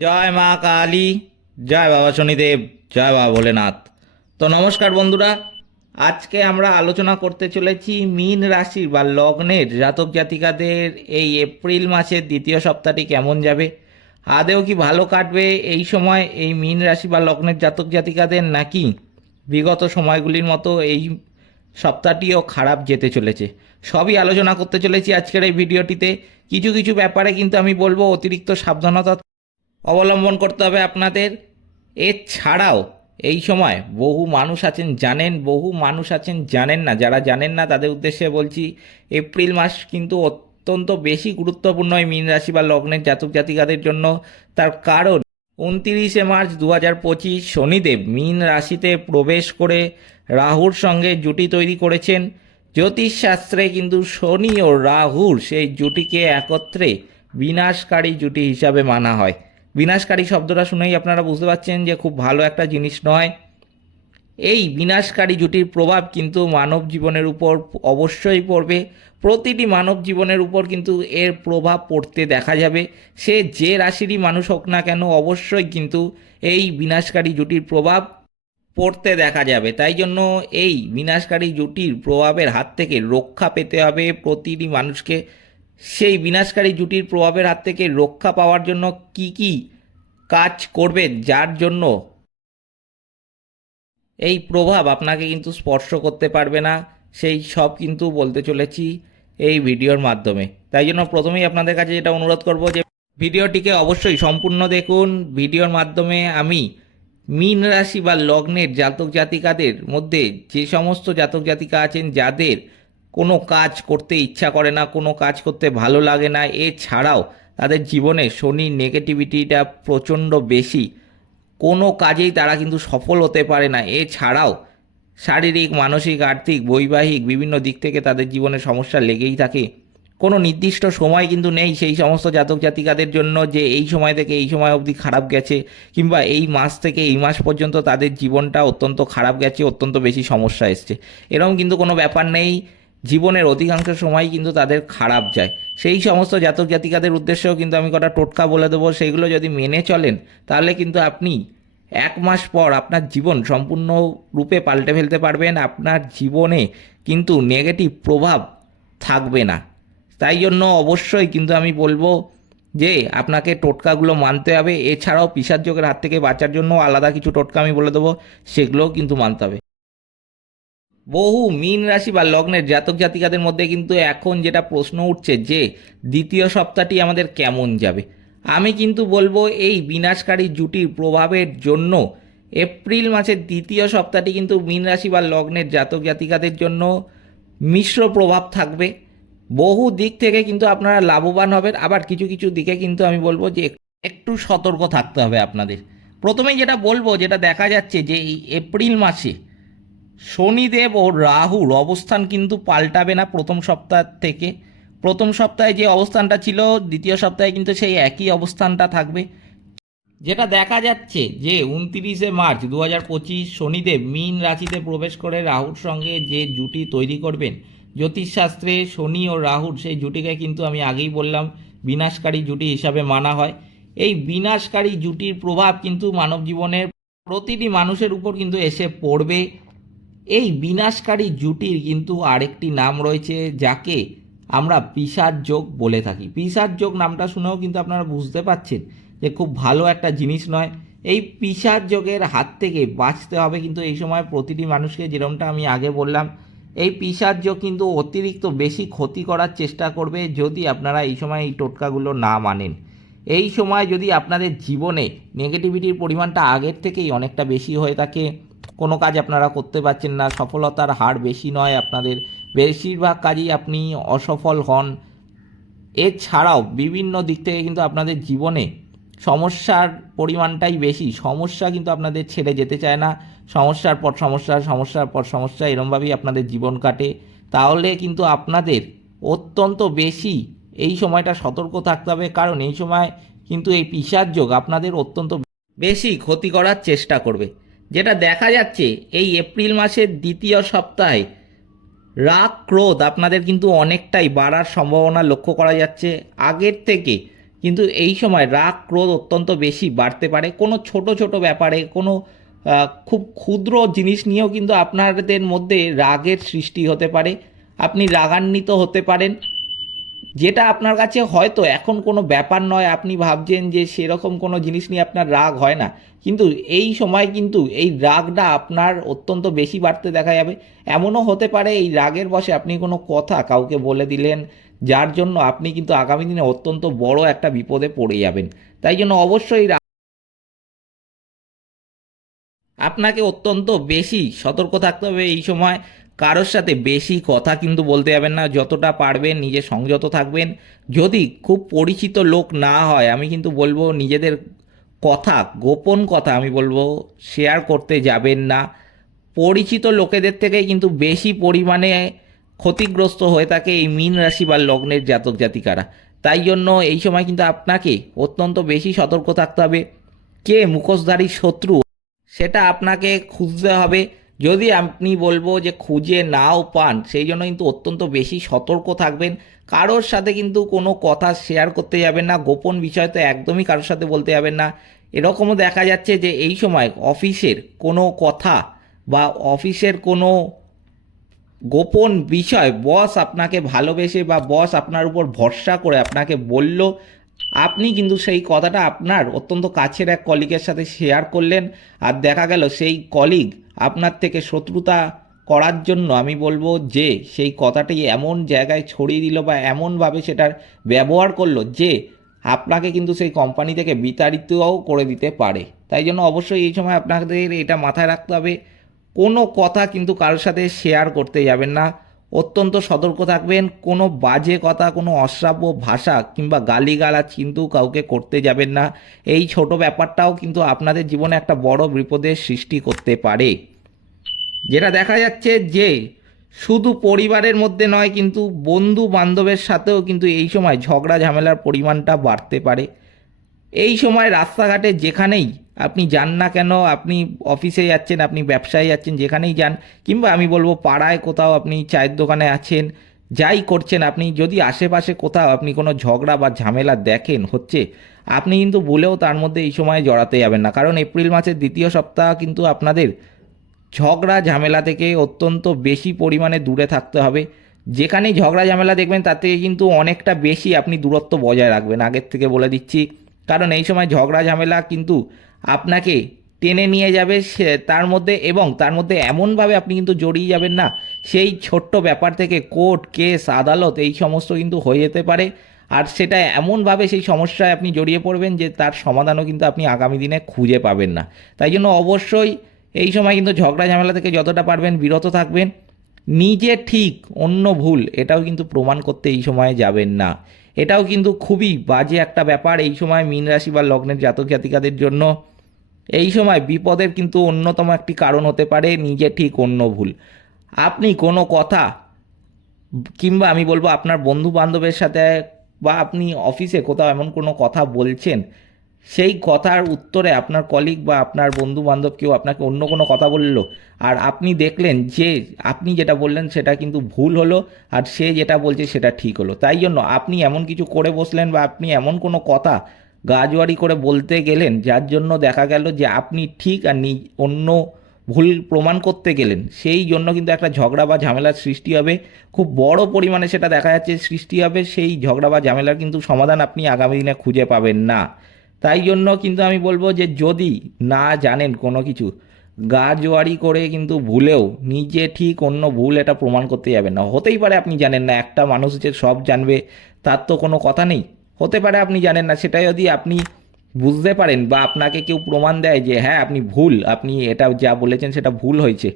জয় মা কালী, জয় বাবা শনিদেব, জয় বাবা ভোলেনাথ। তো নমস্কার বন্ধুরা, আজকে আমরা আলোচনা করতে চলেছি মীন রাশির বা লগ্নের জাতক জাতিকাদের এই এপ্রিল মাসের দ্বিতীয় সপ্তাহটি কেমন যাবে, আদেও কি ভালো কাটবে এই সময় এই মীন রাশি বা লগ্নের জাতক জাতিকাদের, নাকি বিগত সময়গুলির মতো এই সপ্তাহটিও খারাপ যেতে চলেছে? সবই আলোচনা করতে চলেছি আজকের এই ভিডিওটিতে। কিছু কিছু ব্যাপারে কিন্তু আমি বলব, অতিরিক্ত সাবধানতা অবলম্বন করতে হবে আপনাদের। এছাড়াও এই সময় বহু মানুষ আছেন, জানেন, বহু মানুষ আছেন, জানেন না। যারা জানেন না, তাদের উদ্দেশ্যে বলছি, এপ্রিল মাস কিন্তু অত্যন্ত বেশি গুরুত্বপূর্ণ এই মীন রাশি বা লগ্নের জাতক জাতিকাদের জন্য। তার কারণ, উনতিরিশে মার্চ দু হাজার পঁচিশ শনিদেব মীন রাশিতে প্রবেশ করে রাহুর সঙ্গে জুটি তৈরি করেছেন। জ্যোতিষশাস্ত্রে কিন্তু শনি ও রাহুর সেই জুটিকে একত্রে বিনাশকারী জুটি হিসাবে মানা হয়। বিনাশকারী শব্দটা শুনেই আপনারা বুঝতে পারছেন যে খুব ভালো একটা জিনিস নয়। এই বিনাশকারী জুটির প্রভাব কিন্তু মানব জীবনের উপর অবশ্যই পড়বে। প্রতিটি মানব জীবনের উপর কিন্তু এর প্রভাব পড়তে দেখা যাবে। সে যে রাশিরই মানুষ হোক না কেন অবশ্যই কিন্তু এই বিনাশকারী জুটির প্রভাব পড়তে দেখা যাবে। তাই জন্য এই বিনাশকারী জুটির প্রভাবের হাত থেকে রক্ষা পেতে হবে প্রতিটি মানুষকে। সেই বিনাশকারী জুটির প্রভাবের হাত থেকে রক্ষা পাওয়ার জন্য কি কি কাজ করবেন যার জন্য? এই প্রভাব আপনাকে কিন্তু স্পর্শ করতে পারবে না, সেই সব কিন্তু বলতে চলেছি এই ভিডিওর মাধ্যমে। তাই জন্য প্রথমেই আপনাদের কাছে যেটা অনুরোধ করব যে ভিডিওটিকে অবশ্যই সম্পূর্ণ দেখুন। ভিডিওর মাধ্যমে আমি মীন রাশি বা লগ্নের জাতক জাতিকাদের মধ্যে যে সমস্ত জাতক জাতিকা আছেন, যাদের কোনো কাজ করতে ইচ্ছা করে না, কোনো কাজ করতে ভালো লাগে না। এছাড়াও তাদের জীবনে শনির নেগেটিভিটিটা প্রচণ্ড বেশি। কোনো কাজেই তারা কিন্তু সফল হতে পারে না। এছাড়াও শারীরিক, মানসিক, আর্থিক, বৈবাহিক বিভিন্ন দিক থেকে তাদের জীবনে সমস্যা লেগেই থাকে। কোনো নির্দিষ্ট সময় কিন্তু নেই সেই সমস্ত জাতক জাতিকাদের জন্য যে এই সময় থেকে এই সময় অবধি খারাপ গেছে কিংবা এই মাস থেকে এই মাস পর্যন্ত তাদের জীবনটা অত্যন্ত খারাপ গেছে, অত্যন্ত বেশি সমস্যা এসছে। এরকম কিন্তু কোনো ব্যাপার নেই। জীবনের অধিকাংশ সময় কিন্তু তাদের খারাপ যায়। সেই সমস্ত জাতক জাতিকাদের উদ্দেশ্যেও কিন্তু আমি কটা টোটকা বলে দেবো। সেইগুলো যদি মেনে চলেন, তাহলে কিন্তু আপনি এক মাস পর আপনার জীবন সম্পূর্ণ রূপে পাল্টে ফেলতে পারবেন। আপনার জীবনে কিন্তু নেগেটিভ প্রভাব থাকবে না। তাই জন্য অবশ্যই কিন্তু আমি বলব যে, আপনাকে টোটকাগুলো মানতে হবে। এছাড়াও পিসার যোগের হাত থেকে বাঁচার জন্য আলাদা কিছু টোটকা আমি বলে দেবো। সেগুলোও কিন্তু মানতে হবে। বহু মীন রাশি বা লগ্নের জাতক জাতিকাদের মধ্যে কিন্তু এখন যেটা প্রশ্ন উঠছে যে দ্বিতীয় সপ্তাহটি আমাদের কেমন যাবে? আমি কিন্তু বলব এই বিনাশকারী জুটির প্রভাবের জন্য এপ্রিল মাসের দ্বিতীয় সপ্তাহটি কিন্তু মীন রাশি বা লগ্নের জাতক জাতিকাদের জন্য মিশ্র প্রভাব থাকবে। বহু দিক থেকে কিন্তু আপনারা লাভবান হবেন। আবার কিছু কিছু দিকে কিন্তু আমি বলব যে একটু সতর্ক থাকতে হবে আপনাদের। প্রথমেই যেটা বলব, যেটা দেখা যাচ্ছে যে এই এপ্রিল মাসে শনিদেব ও রাহুর অবস্থান কিন্তু পাল্টাবে না প্রথম সপ্তাহ থেকে। প্রথম সপ্তাহে যে অবস্থানটা ছিল, দ্বিতীয় সপ্তাহে কিন্তু সেই একই অবস্থানটা থাকবে। যেটা দেখা যাচ্ছে যে উনতিরিশে মার্চ দু হাজার পঁচিশ শনিদেব মীন রাশিতে প্রবেশ করে রাহুর সঙ্গে যে জুটি তৈরি করবেন, জ্যোতিষশাস্ত্রে শনি ও রাহুর সেই জুটিকে কিন্তু আমি আগেই বললাম, বিনাশকারী জুটি হিসাবে মানা হয়। এই বিনাশকারী জুটির প্রভাব কিন্তু মানব জীবনের প্রতিটি মানুষের উপর কিন্তু এসে পড়বে। এই বিনাশকারী জুটির কিন্তু আরেকটি নাম রয়েছে যাকে আমরা পিসার যোগ বলে থাকি। পিসার যোগ নামটা শুনেও কিন্তু আপনারা বুঝতে পাচ্ছেন যে খুব ভালো একটা জিনিস নয়। এই পিসার যোগের হাত থেকে বাঁচতে হবে কিন্তু এই সময় প্রতিটি মানুষকে যেরকমটা আমি আগে বললাম, এই পিসার যোগ কিন্তু অতিরিক্ত বেশি ক্ষতি করার চেষ্টা করবে যদি আপনারা এই সময় এই টোটকাগুলো না মানেন। এই সময় যদি আপনাদের জীবনে নেগেটিভিটির পরিমাণটা আগের থেকেই অনেকটা বেশি হয়ে থাকে কোনো কাজ আপনারা করতে পারছেন না, সফলতার হার বেশি নয় আপনাদের। বেশিরভাগ কাজই আপনি অসফল হন। এছাড়াও বিভিন্ন দিক থেকে কিন্তু আপনাদের জীবনে সমস্যার পরিমাণটাই বেশি। সমস্যা কিন্তু আপনাদের ছেড়ে যেতে চায় না। সমস্যার পর সমস্যা, সমস্যার পর সমস্যা এরমভাবেই আপনাদের জীবন কাটে। তাহলে কিন্তু আপনাদের অত্যন্ত বেশি এই সময়টা সতর্ক থাকতে হবে, কারণ এই সময় কিন্তু এই পিসার যোগ আপনাদের অত্যন্ত বেশি ক্ষতি করার চেষ্টা করবে। যেটা দেখা যাচ্ছে, এই এপ্রিল মাসের দ্বিতীয় সপ্তাহে রাগ ক্রোধ আপনাদের কিন্তু অনেকটাই বাড়ার সম্ভাবনা লক্ষ্য করা যাচ্ছে। আগের থেকে কিন্তু এই সময় রাগ ক্রোধ অত্যন্ত বেশি বাড়তে পারে। কোনো ছোট ছোট ব্যাপারে, কোনো খুব ক্ষুদ্র জিনিস নিয়েও কিন্তু আপনাদের মধ্যে রাগের সৃষ্টি হতে পারে। আপনি রাগান্বিত হতে পারেন। যেটা আপনার কাছে হয়তো এখন কোনো ব্যাপার নয়, আপনি ভাবছেন যে সেরকম কোনো জিনিস নিয়ে আপনার রাগ হয় না। কিন্তু এই সময় কিন্তু এই রাগটা আপনার অত্যন্ত বেশি বাড়তে দেখা যাবে। এমনও হতে পারে এই রাগের বসে আপনি কোনো কথা কাউকে বলে দিলেন, যার জন্য আপনি কিন্তু আগামী দিনে অত্যন্ত বড় একটা বিপদে পড়ে যাবেন। তাই জন্য অবশ্যই আপনাকে অত্যন্ত বেশি সতর্ক থাকতে হবে এই সময়। কারোর সাথে বেশি কথা কিন্তু বলতে যাবেন না, যতটা পারবেন নিজে সংযত থাকবেন। যদি খুব পরিচিত লোক না হয়, আমি কিন্তু বলব নিজেদের কথা, গোপন কথা আমি বলব শেয়ার করতে যাবেন না। পরিচিত লোকেদের থেকে কিন্তু বেশি পরিমাণে ক্ষতিগ্রস্ত হয়ে থাকে এই মীন রাশি বা লগ্নের জাতক জাতিকারা। তাই জন্য এই সময় কিন্তু আপনাকে অত্যন্ত বেশি সতর্ক থাকতে হবে। কে মুখোশধারী শত্রু, সেটা আপনাকে খুঁজতে হবে। যদি আপনি বলব যে খুঁজে নাও পান, সেই জন্য কিন্তু অত্যন্ত বেশি সতর্ক থাকবেন। কারোর সাথে কিন্তু কোনো কথা শেয়ার করতে যাবেন না, গোপন বিষয় তো একদমই কারোর সাথে বলতে যাবেন না। এরকমও দেখা যাচ্ছে যে এই সময় অফিসের কোনো কথা বা অফিসের কোনো গোপন বিষয় বস আপনাকে ভালোবেসে বা বস আপনার উপর ভরসা করে আপনাকে বলল আপনি কিন্তু সেই কথাটা আপনার অত্যন্ত কাছের এক কলিগের সাথে শেয়ার করলেন আর দেখা গেল সেই কলিগ আপনার থেকে শত্রুতা করার জন্য আমি বলব যে সেই কথাটি এমন জায়গায় ছড়িয়ে দিল বা এমনভাবে সেটার ব্যবহার করল যে আপনাকে কিন্তু সেই কোম্পানি থেকে বিতাড়িতও করে দিতে পারে। তাই জন্য অবশ্যই এই সময় আপনাদের এটা মাথায় রাখতে হবে, কোনো কথা কিন্তু কারোর সাথে শেয়ার করতে যাবেন না। অত্যন্ত সতর্ক থাকবেন। কোনো বাজে কথা, কোনো অশ্রাব্য ভাষা কিংবা গালিগালাজ কিন্তু কাউকে করতে যাবেন না। এই ছোট ব্যাপারটাও কিন্তু আপনাদের জীবনে একটা বড় বিপদের সৃষ্টি করতে পারে। যেটা দেখা যাচ্ছে যে, শুধু পরিবারের মধ্যে নয়, কিন্তু বন্ধু বান্ধবের সাথেও কিন্তু এই সময় ঝগড়া ঝামেলার পরিমাণটা বাড়তে পারে। এই সময় রাস্তাঘাটে যেখানেই আপনি যান না কেন, আপনি অফিসে যাচ্ছেন, আপনি ব্যবসায় যাচ্ছেন, যেখানেই যান, কিংবা আমি বলব পাড়ায় কোথাও আপনি চায়ের দোকানে আছেন, যাই করছেন আপনি, যদি আশেপাশে কোথাও আপনি কোনো ঝগড়া বা ঝামেলা দেখেন, হচ্ছে আপনি কিন্তু বলেও তার মধ্যে এই সময় জড়াতে যাবেন না। কারণ এপ্রিল মাসের দ্বিতীয় সপ্তাহ কিন্তু আপনাদের ঝগড়া ঝামেলা থেকে অত্যন্ত বেশি পরিমাণে দূরে থাকতে হবে। যেখানেই ঝগড়া ঝামেলা দেখবেন, তার থেকে কিন্তু অনেকটা বেশি আপনি দূরত্ব বজায় রাখবেন। আগের থেকে বলে দিচ্ছি কারণ এই সময় ঝগড়া ঝামেলা কিন্তু আপনাকে টেনে নিয়ে যাবে, সে তার মধ্যে এবং তার মধ্যে এমনভাবে আপনি কিন্তু জড়িয়ে যাবেন না। সেই ছোট্ট ব্যাপার থেকে কোর্ট, কেস, আদালত এই সমস্ত কিন্তু হয়ে যেতে পারে। আর সেটা এমনভাবে সেই সমস্যায় আপনি জড়িয়ে পড়বেন যে তার সমাধানও কিন্তু আপনি আগামী দিনে খুঁজে পাবেন না। তাই জন্য অবশ্যই এই সময় কিন্তু ঝগড়া ঝামেলা থেকে যতটা পারবেন বিরত থাকবেন। নিজে ঠিক, অন্য ভুল, এটাও কিন্তু প্রমাণ করতে এই সময়ে যাবেন না। এটাও কিন্তু খুবই বাজে একটা ব্যাপার এই সময় মীন রাশি বা লগ্নের জাতক জাতিকাদের জন্য। এই সময় বিপদের কিন্তু অন্যতম একটি কারণ হতে পারে, নিজে ঠিক অন্য ভুল। আপনি কোনো কথা কিংবা আমি বলব আপনার বন্ধু বান্ধবের সাথে বা আপনি অফিসে কোথাও এমন কোনো কথা বলছেন সেই কথার উত্তরে আপনার কলিগ বা আপনার বন্ধু বান্ধব কেউ আপনাকে অন্য কোনো কথা বলল, আর আপনি দেখলেন যে আপনি যেটা বললেন সেটা কিন্তু ভুল হলো, আর সে যেটা বলছে সেটা ঠিক হলো। তাই জন্য আপনি এমন কিছু করে বসলেন বা আপনি এমন কোনো কথা গাজোয়ারি করে বলতে গেলেন, যার জন্য দেখা গেল যে আপনি ঠিক আর নি অন্য ভুল প্রমাণ করতে গেলেন। সেই জন্য কিন্তু একটা ঝগড়া বা ঝামেলার সৃষ্টি হবে। খুব বড় পরিমাণে সেটা দেখা যাচ্ছে সৃষ্টি হবে। সেই ঝগড়া বা ঝামেলার কিন্তু সমাধান আপনি আগামী দিনে খুঁজে পাবেন না। তাই জন্য কিন্তু আমি বলব যে যদি না জানেন কোনো কিছু, গা জোয়ারি করে কিন্তু ভুলেও নিজে ঠিক অন্য ভুল এটা প্রমাণ করতে যাবেন না। হতেই পারে আপনি জানেন না, একটা মানুষ যে সব জানবে তার তো কোনো কথা নেই। হতে পারে আপনি জানেন না, সেটা যদি আপনি বুঝতে পারেন বা আপনাকে কেউ প্রমাণ দেয় যে হ্যাঁ আপনি ভুল, আপনি এটা যা বলেছেন সেটা ভুল হয়েছে।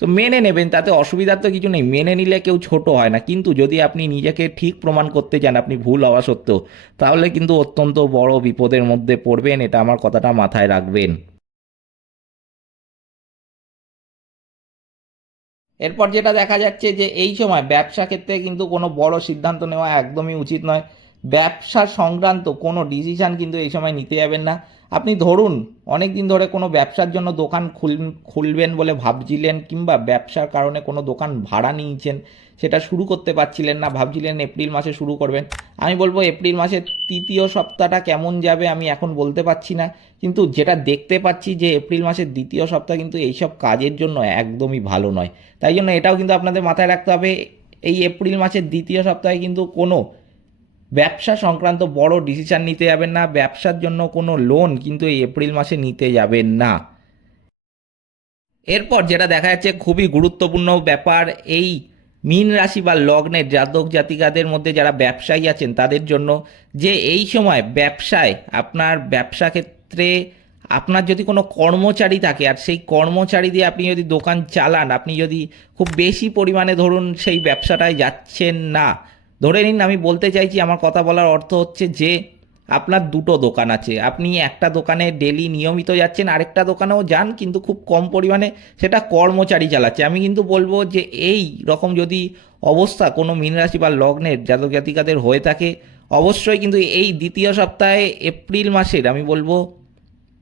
তো মেনে নেবেন, তাতে অসুবিধার তো কিছু নেই। মেনে নিলে কেউ ছোট হয় না। কিন্তু যদি আপনি নিজেকে ঠিক প্রমাণ করতে চান, আপনি ভুল হওয়া সত্ত্বেও, তাহলে কিন্তু অত্যন্ত বড় বিপদের মধ্যে পড়বেন। এটা আমার কথাটা মাথায় রাখবেন। এরপর যেটা দেখা যাচ্ছে যে, এই সময় ব্যবসা ক্ষেত্রে কিন্তু কোনো বড় সিদ্ধান্ত নেওয়া একদমই উচিত নয়। ব্যবসা সংক্রান্ত কোনো ডিসিশান কিন্তু এই সময় নিতে যাবেন না। আপনি ধরুন অনেক দিন ধরে কোনো ব্যবসার জন্য দোকান খুল, খুলবেন বলে ভাবছিলেন কিংবা ব্যবসার কারণে কোনো দোকান ভাড়া নিয়েছেন, সেটা শুরু করতে পারছিলেন না, ভাবছিলেন এপ্রিল মাসে শুরু করবেন। আমি বলব এপ্রিল মাসের তৃতীয় সপ্তাহটা কেমন যাবে আমি এখন বলতে পারছি না। কিন্তু যেটা দেখতে পাচ্ছি যে এপ্রিল মাসের দ্বিতীয় সপ্তাহ কিন্তু এইসব কাজের জন্য একদমই ভালো নয়। তাই জন্য এটাও কিন্তু আপনাদের মাথায় রাখতে হবে, এই এপ্রিল মাসের দ্বিতীয় সপ্তাহে কিন্তু কোনো ব্যবসা সংক্রান্ত বড় ডিসিশান নিতে যাবেন না, ব্যবসার জন্য কোনো লোন কিন্তু এই এপ্রিল মাসে নিতে যাবেন না। এরপর যেটা দেখা যাচ্ছে খুবই গুরুত্বপূর্ণ ব্যাপার, এই মীন রাশি বা লগ্নের জাতক জাতিকাদের মধ্যে যারা ব্যবসায়ী আছেন, তাদের জন্য যে এই সময় ব্যবসায় আপনার ব্যবসা ক্ষেত্রে আপনার যদি কোনো কর্মচারী থাকে, আর সেই কর্মচারী দিয়ে আপনি যদি দোকান চালান, আপনি যদি খুব বেশি পরিমাণে ধরুন সেই ব্যবসাটায় যাচ্ছেন না ধরে নিন আমি বলতে চাইছি আমার কথা বলার অর্থ হচ্ছে যে আপনার দুটো দোকান আছে। আপনি একটা দোকানে ডেলি নিয়মিত যাচ্ছেন, আরেকটা দোকানেও যান, কিন্তু খুব কম পরিমাণে সেটা কর্মচারী চালাচ্ছে। আমি কিন্তু বলব যে এই রকম যদি অবস্থা কোনো মীন রাশি বা লগ্নের জাতক জাতিকাদের হয়ে থাকে, অবশ্যই কিন্তু এই দ্বিতীয় সপ্তাহে এপ্রিল মাসের আমি বলব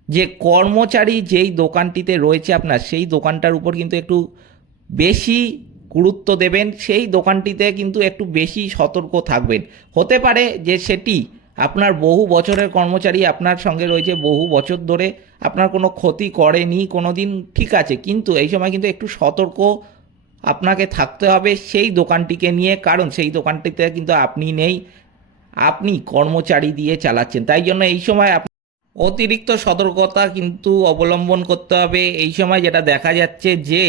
যে কর্মচারী যেই দোকানটিতে রয়েছে আপনার, সেই দোকানটার উপর কিন্তু একটু বেশি গুরুত্ব দেবেন, সেই দোকানটিতে কিন্তু একটু বেশি সতর্ক থাকবেন। হতে পারে যে সেটি আপনার বহু বছরের কর্মচারী আপনার সঙ্গে রয়েছে, বহু বছর ধরে আপনার কোনো ক্ষতি করেনি কোনো দিন ঠিক আছে, কিন্তু এই সময় কিন্তু একটু সতর্ক আপনাকে থাকতে হবে সেই দোকানটিকে নিয়ে, কারণ সেই দোকানটিতে কিন্তু আপনি নেই, আপনি কর্মচারী দিয়ে চালাচ্ছেন। তাই জন্য এই সময় অতিরিক্ত সতর্কতা কিন্তু অবলম্বন করতে হবে। এই সময় যেটা দেখা যাচ্ছে যে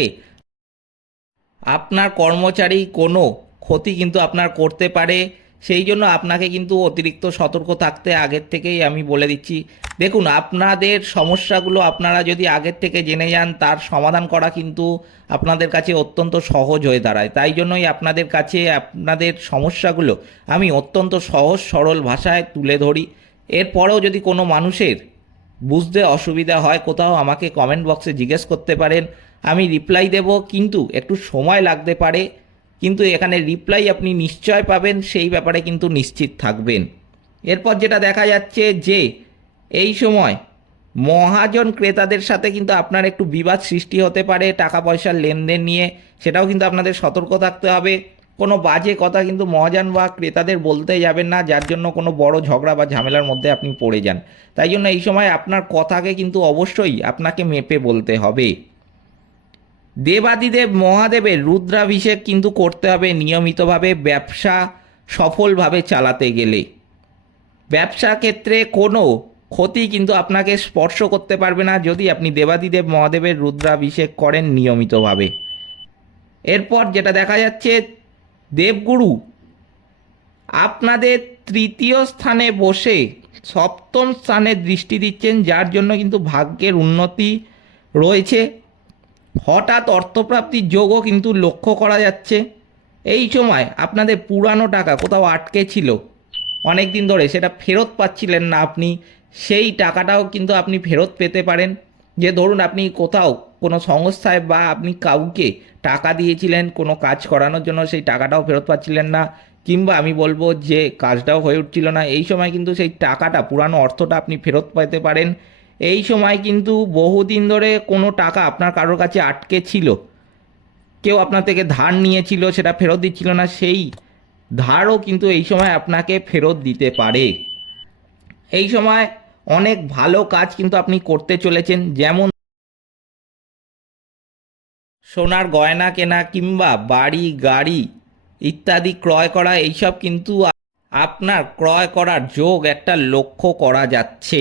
আপনার কর্মচারী কোনো ক্ষতি কিন্তু আপনার করতে পারে। সেই জন্য আপনাকে কিন্তু অতিরিক্ত সতর্ক থাকতে আগের থেকেই আমি বলে দিচ্ছি। দেখুন, আপনাদের সমস্যাগুলো আপনারা যদি আগের থেকে জেনে যান, তার সমাধান করা কিন্তু আপনাদের কাছে অত্যন্ত সহজ হয়ে দাঁড়ায়। তাই জন্যই আপনাদের কাছে আপনাদের সমস্যাগুলো আমি অত্যন্ত সহজ, সরল ভাষায় তুলে ধরি। এরপরেও যদি কোনো মানুষের বুঝতে অসুবিধা হয়, কোথাও আমাকে কমেন্ট বক্সে জিজ্ঞেস করতে পারেন। আমি রিপ্লাই দেব, কিন্তু একটু সময় লাগতে পারে। কিন্তু এখানে রিপ্লাই আপনি নিশ্চয় পাবেন, সেই ব্যাপারে কিন্তু নিশ্চিত থাকবেন। এরপর যেটা দেখা যাচ্ছে যে, এই সময় মহাজন ক্রেতাদের সাথে কিন্তু আপনার একটু বিবাদ সৃষ্টি হতে পারে টাকা পয়সার লেনদেন নিয়ে, সেটাও কিন্তু আপনাদের সতর্ক থাকতে হবে। কোনো বাজে কথা কিন্তু মহাজন বা ক্রেতাদের বলতে যাবেন না, যার জন্য কোনো বড় ঝগড়া বা ঝামেলার মধ্যে আপনি পড়ে যান। তাই জন্য এই সময় আপনার কথাকে কিন্তু অবশ্যই আপনাকে মেপে বলতে হবে। দেবাদিদেব মহাদেবের রুদ্রাভিষেক কিন্তু করতে হবে নিয়মিতভাবে, ব্যবসা সফলভাবে চালাতে গেলে। ব্যবসা ক্ষেত্রে কোনো ক্ষতি কিন্তু আপনাকে স্পর্শ করতে পারবে না যদি আপনি দেবাদিদেব মহাদেবের রুদ্রাভিষেক করেন নিয়মিতভাবে। এরপর যেটা দেখা যাচ্ছে, দেবগুরু আপনাদের তৃতীয় স্থানে বসে সপ্তম স্থানে দৃষ্টি দিচ্ছেন, যার জন্য কিন্তু ভাগ্যের উন্নতি রয়েছে। হঠাৎ অর্থপ্রাপ্তির যোগও কিন্তু লক্ষ্য করা যাচ্ছে। এই সময় আপনাদের পুরানো টাকা কোথাও আটকে ছিল। অনেক দিন ধরে সেটা ফেরত পাচ্ছিলেন না আপনি। সেই টাকাটাও কিন্তু আপনি ফেরত পেতে পারেন। যে ধরুন আপনি কোথাও কোনো সংস্থায় বা আপনি কাউকে টাকা দিয়েছিলেন, কোনো কাজ করানোর জন্য সেই টাকাটাও ফেরত পাচ্ছিলেন না। কিংবা আমি বলব যে কাজটাও হয়ে উঠছিল না। এই সময় কিন্তু সেই টাকাটা, পুরানো অর্থটা আপনি ফেরত পেতে পারেন। এই সময় কিন্তু বহুদিন ধরে কোনো টাকা আপনার কারোর কাছে আটকে ছিল। কেউ আপনার থেকে ধার নিয়েছিল, সেটা ফেরত দিচ্ছিল না, সেই ধারও কিন্তু এই সময় আপনাকে ফেরত দিতে পারে। এই সময় অনেক ভালো কাজ কিন্তু আপনি করতে চলেছেন, যেমন সোনার গয়না কেনা কিংবা বাড়ি, গাড়ি ইত্যাদি ক্রয় করা, এইসব কিন্তু আপনার ক্রয় করার যোগ একটা লক্ষ্য করা যাচ্ছে।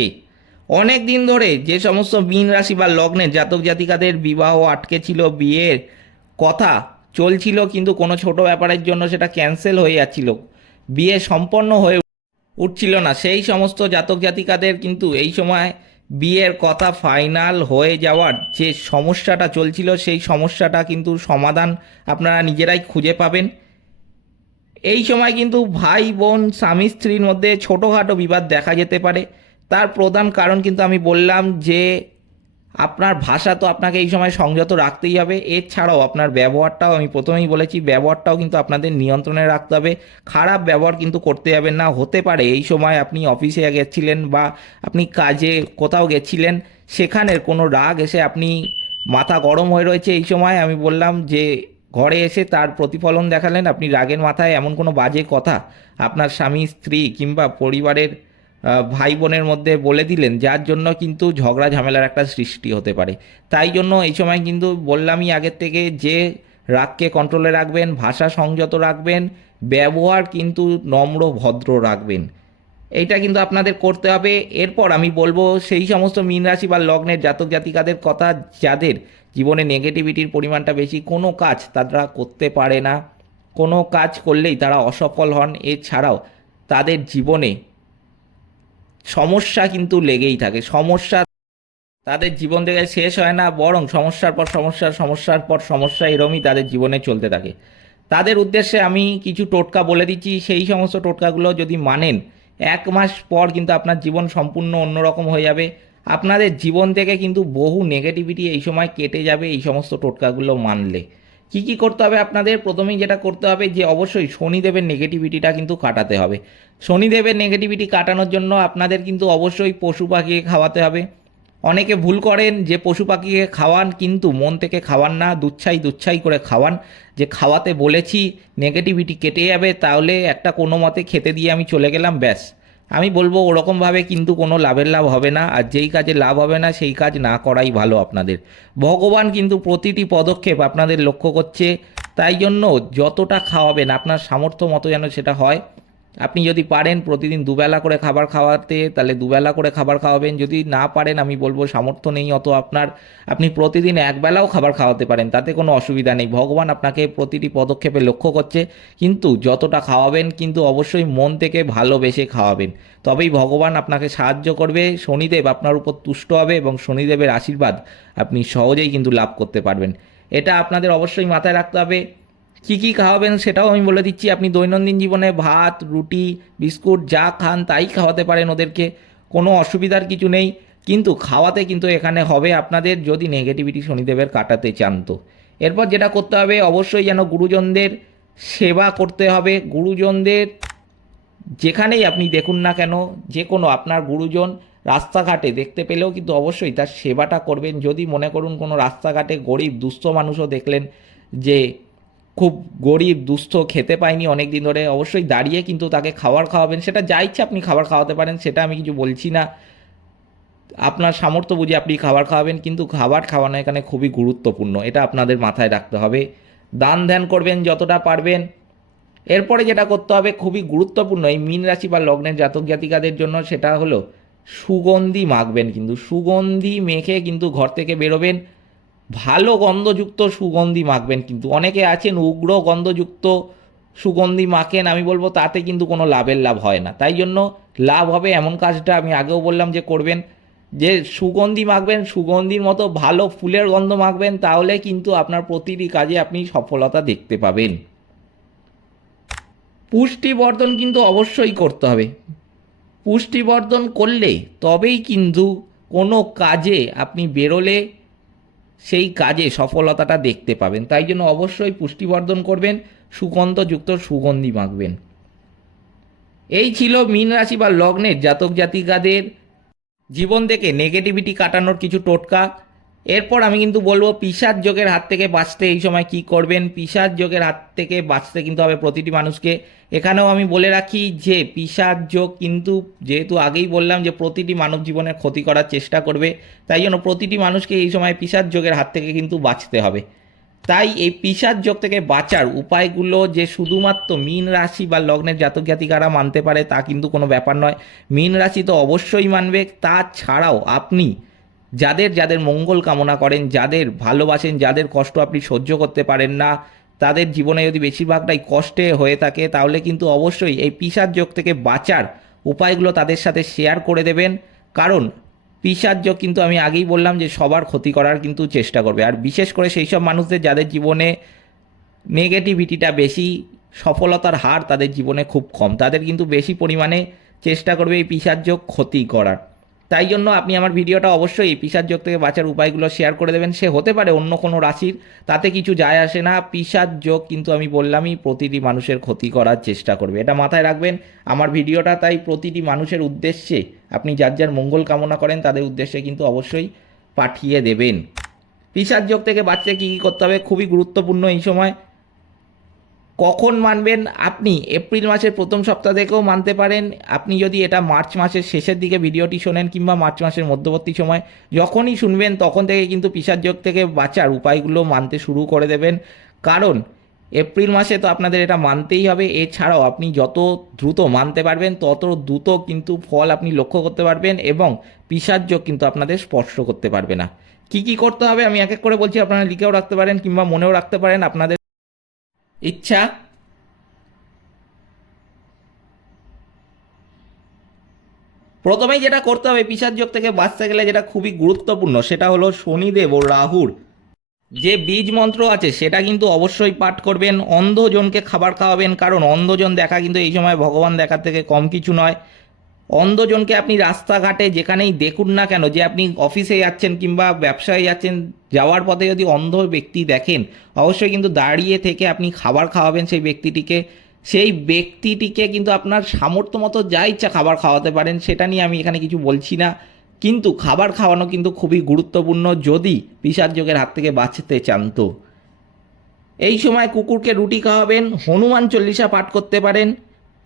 অনেক দিন ধরে যে সমস্ত মীন রাশি বা লগ্নে জাতক জাতিকাদের বিবাহ আটকে ছিল বিয়ের কথা চলছিল, কিন্তু কোনো ছোট ব্যাপারের জন্য সেটা ক্যান্সেল হয়ে যাচ্ছিল। বিয়ে সম্পন্ন হয়ে উঠছিল না। সেই সমস্ত জাতক জাতিকাদের কিন্তু এই সময় বিয়ের কথা ফাইনাল হয়ে যাওয়ার যে সমস্যাটা চলছিল, সেই সমস্যাটা কিন্তু সমাধান আপনারা নিজেরাই খুঁজে পাবেন। এই সময় কিন্তু ভাই বোন স্বামী স্ত্রীর মধ্যে ছোটোখাটো বিবাদ দেখা যেতে পারে। তার প্রধান কারণ কিন্তু আমি বললাম যে আপনার ভাষা তো আপনাকে এই সময় সংযত রাখতেই হবে। এছাড়াও আপনার ব্যবহারটাও আমি প্রথমেই বলেছি, ব্যবহারটাও কিন্তু আপনাদের নিয়ন্ত্রণে রাখতে হবে। খারাপ ব্যবহার কিন্তু করতে যাবেন না, হতে পারে এই সময় আপনি অফিসে গেছিলেন বা আপনি কাজে কোথাও গেছিলেন, সেখানের কোনো রাগ এসে আপনি মাথা গরম হয়ে রয়েছে এই সময়। আমি বললাম যে ঘরে এসে তার প্রতিফলন দেখালেন, আপনি রাগের মাথায় এমন কোনো বাজে কথা আপনার স্বামী, স্ত্রী কিংবা পরিবারের ভাই বোনের মধ্যে বলে দিলেন যার জন্য কিন্তু ঝগড়া ঝামেলার একটা সৃষ্টি হতে পারে। তাই জন্য এই সময় কিন্তু বললামই আগের থেকে যে রাগকে কন্ট্রোলে রাখবেন, ভাষা সংযত রাখবেন, ব্যবহার কিন্তু নম্র, ভদ্র রাখবেন। এইটা কিন্তু আপনাদের করতে হবে। এরপর আমি বলব, সেই সমস্ত মীন রাশি বা লগ্নের জাতক জাতিকাদের কথা, যাদের জীবনে নেগেটিভিটির পরিমাণটা বেশি, কোনো কাজ তারা করতে পারে না। কোনো কাজ করলেই তারা অসফল হন। এছাড়াও তাদের জীবনে সমস্যা কিন্তু লেগেই থাকে। সমস্যা তাদের জীবন থেকে শেষ হয় না, বরং সমস্যার পর সমস্যা, সমস্যার পর সমস্যা এরমই তাদের জীবনে চলতে থাকে। তাদের উদ্দেশ্যে আমি কিছু টোটকা বলে দিচ্ছি। সেই সমস্ত টোটকাগুলো যদি মানেন, এক মাস পর কিন্তু আপনার জীবন সম্পূর্ণ অন্যরকম হয়ে যাবে। আপনাদের জীবন থেকে কিন্তু বহু নেগেটিভিটি এই সময় কেটে যাবে এই সমস্ত টোটকাগুলো মানলে। কি কি করতে হবে আপনাদের? প্রথমেই যেটা করতে হবে যে অবশ্যই শনিদেবের নেগেটিভিটিটা কিন্তু কাটাতে হবে। শনিদেবের নেগেটিভিটি কাটানোর জন্য আপনাদের কিন্তু অবশ্যই পশু পাখিকে খাওয়াতে হবে। অনেকে ভুল করেন যে পশু পাখিকে খাওয়ান কিন্তু মন থেকে খাওয়ান না, দুচ্ছাই দুচ্ছাই করে খাওয়ান। যে খাওয়াতে বলেছি নেগেটিভিটি কেটে যাবে, তাহলে একটা কোনো মতে খেতে দিয়ে আমি চলে গেলাম, ব্যাস। আমি বলব ওরকমভাবে কিন্তু কোনো লাভের লাভ হবে না, আর যেই কাজে লাভ হবে না সেই কাজ না করাই ভালো আপনাদের। ভগবান কিন্তু প্রতিটি পদক্ষেপ আপনাদের লক্ষ্য করছে, তাই জন্য যতটা খাওয়াবেন, আপনার সামর্থ্য মতো যেন সেটা হয়। আপনি যদি পারেন প্রতিদিন দুবেলা করে খাবার খাওয়াতে, তাহলে দুবেলা করে খাবার খাওয়াবেন। যদি না পারেন, আমি বলব সামর্থ্য নেই, অত আপনার, আপনি প্রতিদিন একবেলাও খাবার খাওয়াতে পারেন, তাতে কোনো অসুবিধা নেই। ভগবান আপনাকে প্রতিটি পদক্ষেপে লক্ষ্য করছে, কিন্তু যতটা খাওয়াবেন, কিন্তু অবশ্যই মন থেকে ভালোবেসে খাওয়াবেন। তবেই ভগবান আপনাকে সাহায্য করবে, শনিদেব আপনার উপর তুষ্ট হবে এবং শনিদেবের আশীর্বাদ আপনি সহজেই কিন্তু লাভ করতে পারবেন। এটা আপনাদের অবশ্যই মাথায় রাখতে হবে। কী কী খাওয়াবেন সেটাও আমি বলে দিচ্ছি। আপনি দৈনন্দিন জীবনে ভাত, রুটি, বিস্কুট যা খান তাই খাওয়াতে পারেন ওদেরকে, কোনো অসুবিধার কিছু নেই। কিন্তু খাওয়াতে কিন্তু এখানে হবে আপনাদের যদি নেগেটিভিটি শনিদেবের কাটাতে চান তো। এরপর যেটা করতে হবে অবশ্যই যেন গুরুজনদের সেবা করতে হবে। গুরুজনদের যেখানেই আপনি দেখুন না কেন, যে কোনো আপনার গুরুজন রাস্তাঘাটে দেখতে পেলেও কিন্তু অবশ্যই তার সেবাটা করবেন। যদি মনে করুন কোনো রাস্তাঘাটে গরিব দুস্থ মানুষও দেখলেন যে খুব গরিব, দুস্থ খেতে পায়নি অনেক দিন ধরে। অবশ্যই দাঁড়িয়ে কিন্তু তাকে খাবার খাওয়াবেন। সেটা যা ইচ্ছে আপনি খাবার খাওয়াতে পারেন, সেটা আমি কিছু বলছি না। আপনার সামর্থ্য বুঝে আপনি খাবার খাওয়াবেন, কিন্তু খাবার খাওয়ানো এখানে খুবই গুরুত্বপূর্ণ। এটা আপনাদের মাথায় রাখতে হবে। দান ধ্যান করবেন যতটা পারবেন। এরপরে যেটা করতে হবে, খুবই গুরুত্বপূর্ণ, এই মীন রাশি বা লগ্নের জাতক জাতিকাদের জন্য সেটা হলো সুগন্ধি মাখবেন কিন্তু। সুগন্ধি মেখে কিন্তু ঘর থেকে বেরোবেন। ভালো গন্ধযুক্ত সুগন্ধি মাখবেন কিন্তু। অনেকে আছেন উগ্র গন্ধযুক্ত সুগন্ধি মাখেন, আমি বলব তাতে কিন্তু কোনো লাভের লাভ হয় না। তাই জন্য লাভ হবে এমন কাজটা আমি আগেও বললাম যে করবেন, যে সুগন্ধি মাখবেন, সুগন্ধির মতো ভালো ফুলের গন্ধ মাখবেন, তাহলে কিন্তু আপনার প্রতিটি কাজে আপনি সফলতা দেখতে পাবেন। পুষ্টিবর্ধন কিন্তু অবশ্যই করতে হবে। পুষ্টিবর্ধন করলে তবেই কিন্তু কোনো কাজে আপনি বেরোলে সেই কাজে সফলতাটা দেখতে পাবেন। তাই জন্য অবশ্যই পুষ্টিবর্ধন করবেন, সুগন্ধযুক্ত সুগন্ধি মাখবেন। এই ছিল মীন রাশি বা লগ্নের জাতক জাতিকাদের জীবন থেকে নেগেটিভিটি কাটানোর কিছু টোটকা। এরপর আমি কিন্তু বলব পিসার যোগের হাত থেকে বাঁচতে এই সময় কি করবেন? পিসার যোগের হাত থেকে বাঁচতে কিন্তু হবে প্রতিটি মানুষকে। এখানেও আমি বলে রাখি যে পিসার যোগ কিন্তু যেহেতু আগেই বললাম যে প্রতিটি মানব জীবনের ক্ষতি করার চেষ্টা করবে, তাই জন্য প্রতিটি মানুষকে এই সময় পিসার যোগের হাত থেকে কিন্তু বাঁচতে হবে। তাই এই পিসার যোগ থেকে বাঁচার উপায়গুলো যে শুধুমাত্র মীন রাশি বা লগ্নের জাতক জাতিকারা মানতে পারে তা কিন্তু কোনো ব্যাপার নয়। মীন রাশি তো অবশ্যই মানবে, তাছাড়াও আপনি যাদের যাদের মঙ্গল কামনা করেন, যাদের ভালোবাসেন, যাদের কষ্ট আপনি সহ্য করতে পারেন না, তাদের জীবনে যদি বেশিরভাগটাই কষ্টে হয়ে থাকে, তাহলে কিন্তু অবশ্যই এই পিসার যোগ থেকে বাঁচার উপায়গুলো তাদের সাথে শেয়ার করে দেবেন। কারণ পিসার যোগ কিন্তু আমি আগেই বললাম যে সবার ক্ষতি করার কিন্তু চেষ্টা করবে। আর বিশেষ করে সেই সব মানুষদের যাদের জীবনে নেগেটিভিটিটা বেশি, সফলতার হার তাদের জীবনে খুব কম। তাদের কিন্তু বেশি পরিমাণে চেষ্টা করবে এই পিসার যোগ ক্ষতি করার। তাই জন্য আপনি আমার ভিডিওটা অবশ্যই পিসার যোগ থেকে বাঁচার উপায়গুলো শেয়ার করে দেবেন। সে হতে পারে অন্য কোনো রাশির, তাতে কিছু যায় আসে না। পিসার যোগ কিন্তু আমি বললামই, প্রতিটি মানুষের ক্ষতি করার চেষ্টা করবে। এটা মাথায় রাখবেন, আমার ভিডিওটা তাই প্রতিটি মানুষের উদ্দেশ্যে আপনি যার যার মঙ্গল কামনা করেন, তাদের উদ্দেশ্যে কিন্তু অবশ্যই পাঠিয়ে দেবেন। পিসার যোগ থেকে বাঁচতে কী কী করতে হবে? খুবই গুরুত্বপূর্ণ এই সময়। কখন মানবেন আপনি? এপ্রিল মাসের প্রথম সপ্তাহ থেকেও মানতে পারেন। আপনি যদি এটা মার্চ মাসের শেষের দিকে ভিডিওটি শোনেন কিংবা মার্চ মাসের মধ্যবর্তী সময়, যখনই শুনবেন তখন থেকে কিন্তু পিসার যোগ থেকে বাঁচার উপায়গুলো মানতে শুরু করে দেবেন। কারণ, এপ্রিল মাসে তো আপনাদের এটা মানতেই হবে। এছাড়াও আপনি যত দ্রুত মানতে পারবেন, তত দ্রুত কিন্তু ফল আপনি লক্ষ্য করতে পারবেন এবং পিসার যোগ কিন্তু আপনাদের স্পর্শ করতে পারবে না। কি কি করতে হবে আমি এক এক করে বলছি, আপনারা লিখেও রাখতে পারেন কিংবা মনেও রাখতে পারেন। আপনাদের ইচ্ছা? প্রথমেই যেটা করতে হবে, পিসার যোগ থেকে বাঁচতে গেলে যেটা খুবই গুরুত্বপূর্ণ, সেটা হলো শনিদেব ও রাহুর। যে বীজ মন্ত্র আছে, সেটা কিন্তু অবশ্যই পাঠ করবেন, অন্ধজনকে খাবার খাওয়াবেন, কারণ অন্ধজন দেখা কিন্তু এই সময় ভগবান দেখার থেকে কম কিছু নয়। অন্ধজনকে আপনি রাস্তাঘাটে যেখানেই দেখুন না কেন, যে আপনি অফিসে যাচ্ছেন কিংবা ব্যবসায় যাচ্ছেন, যাওয়ার পথে যদি অন্ধ ব্যক্তি দেখেন, অবশ্যই কিন্তু দাঁড়িয়ে থেকে আপনি খাবার খাওয়াবেন সেই ব্যক্তিটিকে। সেই ব্যক্তিটিকে কিন্তু আপনার সামর্থ্য মতো যা ইচ্ছা খাবার খাওয়াতে পারেন, সেটা নিয়ে আমি এখানে কিছু বলছি না। কিন্তু খাবার খাওয়ানো কিন্তু খুবই গুরুত্বপূর্ণ যদি পিসার যোগের হাত থেকে বাঁচতে চান তো। এই সময় কুকুরকে রুটি খাওয়াবেন, হনুমান চল্লিশা পাঠ করতে পারেন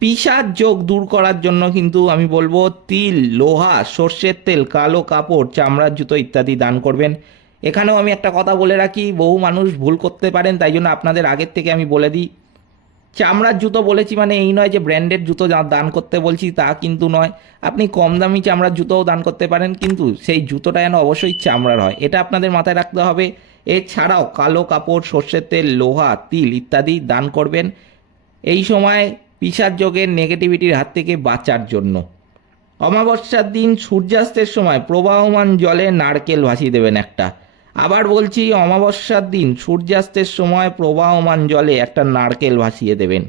পিসার যোগ দূর করার জন্য কিন্তু আমি বলব তিল, লোহা, সর্ষের তেল, কালো কাপড়, চামড়ার জুতো ইত্যাদি দান করবেন। এখানেও আমি একটা কথা বলে রাখি, বহু মানুষ ভুল করতে পারেন, তাই জন্য আপনাদের আগের থেকে আমি বলে দিই। চামড়ার জুতো বলেছি মানে এই নয় যে ব্র্যান্ডেড জুতো দান করতে বলছি তা কিন্তু নয়। আপনি কম দামি চামড়ার জুতোও দান করতে পারেন, কিন্তু সেই জুতোটা যেন অবশ্যই চামড়ার হয়। এটা আপনাদের মাথায় রাখতে হবে। এছাড়াও কালো কাপড়, সর্ষের তেল, লোহা, তিল ইত্যাদি দান করবেন। এই সময় পিসার যোগের নেগেটিভিটির হাত থেকে বাঁচার জন্য। অমাবস্যার দিন সূর্যাস্তের সময় প্রবাহমান জলে নারকেল ভাসিয়ে দেবেন একটা। আবার বলছি, অমাবস্যার দিন সূর্যাস্তের সময় প্রবাহমান জলে একটা নারকেল ভাসিয়ে দেবেন।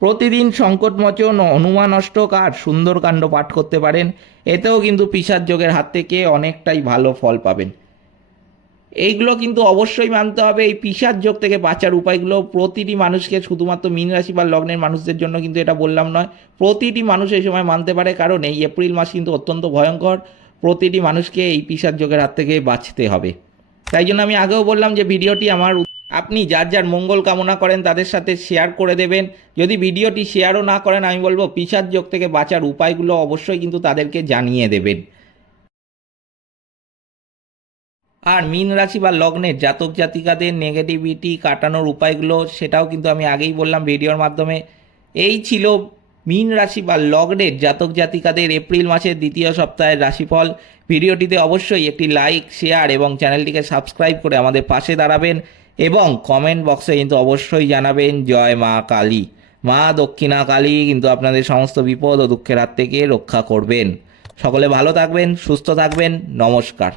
প্রতিদিন সংকটমোচন হনুমান অষ্টক আর সুন্দরকাণ্ড পাঠ করতে পারেন, এতেও কিন্তু পিসার যোগের হাত থেকে অনেকটাই ভালো ফল পাবেন। এইগুলো কিন্তু অবশ্যই মানতে হবে। এই পিসার যোগ থেকে বাঁচার উপায়গুলো প্রতিটি মানুষকে শুধুমাত্র মীন রাশি বা লগ্নের মানুষদের জন্য কিন্তু এটা বললাম নয়, প্রতিটি মানুষ এই সময় মানতে পারে। কারণ এই এপ্রিল মাস কিন্তু অত্যন্ত ভয়ঙ্কর। প্রতিটি মানুষকে এই পিসার যোগের হাত থেকে বাঁচতে হবে। তাই জন্য আমি আগেও বললাম যে ভিডিওটি আমার আপনি যার যার মঙ্গল কামনা করেন তাদের সাথে শেয়ার করে দেবেন। যদি ভিডিওটি শেয়ারও না করেন, আমি বলব পিসার যোগ থেকে বাঁচার উপায়গুলো অবশ্যই কিন্তু তাদেরকে জানিয়ে দেবেন। আর মীন রাশি বা লগ্নের জাতক জাতিকাদের নেগেটিভিটি কাটানোর উপায়গুলো সেটাও কিন্তু আমি আগেই বললাম ভিডিওর মাধ্যমে। এই ছিল মীন রাশি বা লগ্নের জাতক জাতিকাদের এপ্রিল মাসের দ্বিতীয় সপ্তাহের রাশিফল। ভিডিওটিতে অবশ্যই একটি লাইক, শেয়ার এবং চ্যানেলটিকে সাবস্ক্রাইব করে আমাদের পাশে দাঁড়াবেন এবং কমেন্ট বক্সে কিন্তু অবশ্যই জানাবেন, জয় মা কালী। মা দক্ষিণা কালী কিন্তু আপনাদের সমস্ত বিপদ ও দুঃখের হাত থেকে রক্ষা করবেন। সকলে ভালো থাকবেন, সুস্থ থাকবেন, নমস্কার।